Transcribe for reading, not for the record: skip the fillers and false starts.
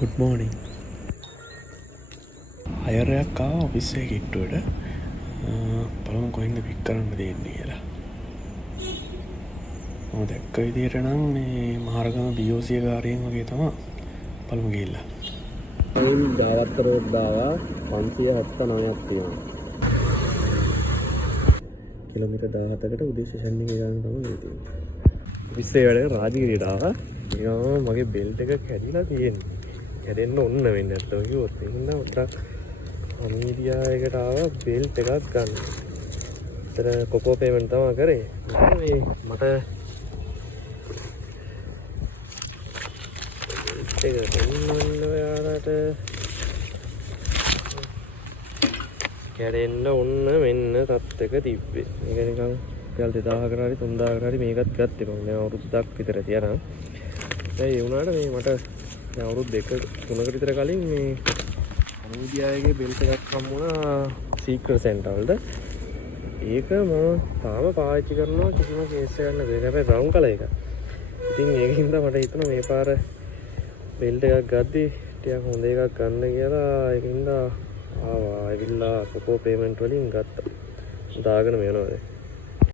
Good මෝනිින්. අයරයක් ආව office එකේ කිට්ටුවට. බලමු කොහෙන්ද පික් කරන්න දෙන්නේ කියලා. මම දැක්ක විදියට නම් මේ මහරගම BOC කාර්යයෙන් වගේ තමයි. බලමු ගිහිල්ලා. අයින් දාවත්ත රෝඩ් දාවා 579ක් තියෙනවා. කිලෝමීටර් 17කට උදේ ස්ටේෂන් එකේ ගන්න තමයි තියෙන්නේ. ඔෆිස් එකේ වැඩ රාජගිරියට ආවා. ඊගොම මගේ බෙල්ට් එක කැඩිලා තියෙන්නේ. කැඩෙන්න ඕන වෙන්නේ නැත්තෝ කිව්වොත් ඒ හින්දා පොඩ්ඩක් අමීඩියා එකට ආවා බෙල්ට් එකක් ගන්න. ඒතර කොකෝ පේමන්ට් තමයි කරේ. මේ මට ඒක දෙන්න ඔයාලට කැඩෙන්න ඕන මෙන්න තත්ත්වයක තිබ්බේ. මේක නිකන් රුපියල් 2000කට හරි 3000කට හරි මේකත් ගත්තේ මම. දැන් අවුරුද්දක් විතර තියනවා. ඒ වුණාට මේ මට දැන් අවුරුදු 2-3කට විතර කලින් මේ අමීඩියාගේ බෙල්ට් එකක් හම්බුණා සීක්‍රට් සෙන්ටර් වලට. ඒක මම තාම පාවිච්චි කරනවා කිසිම කේස් එකක් නැතුව. ඒක හැබැයි බ්‍රවුන් කලර් එක. ඉතින් ඒකින්ද මට හිතුණා මේ පාර බෙල්ට් එකක් ගද්දි ටිකක් හොඳ එකක් ගන්න කියලා. ඒකින්ද ආවා. ඇවිල්ලා කොකෝ පේමන්ට් වලින් ගත්තා. දාගෙන යනවා දැන්.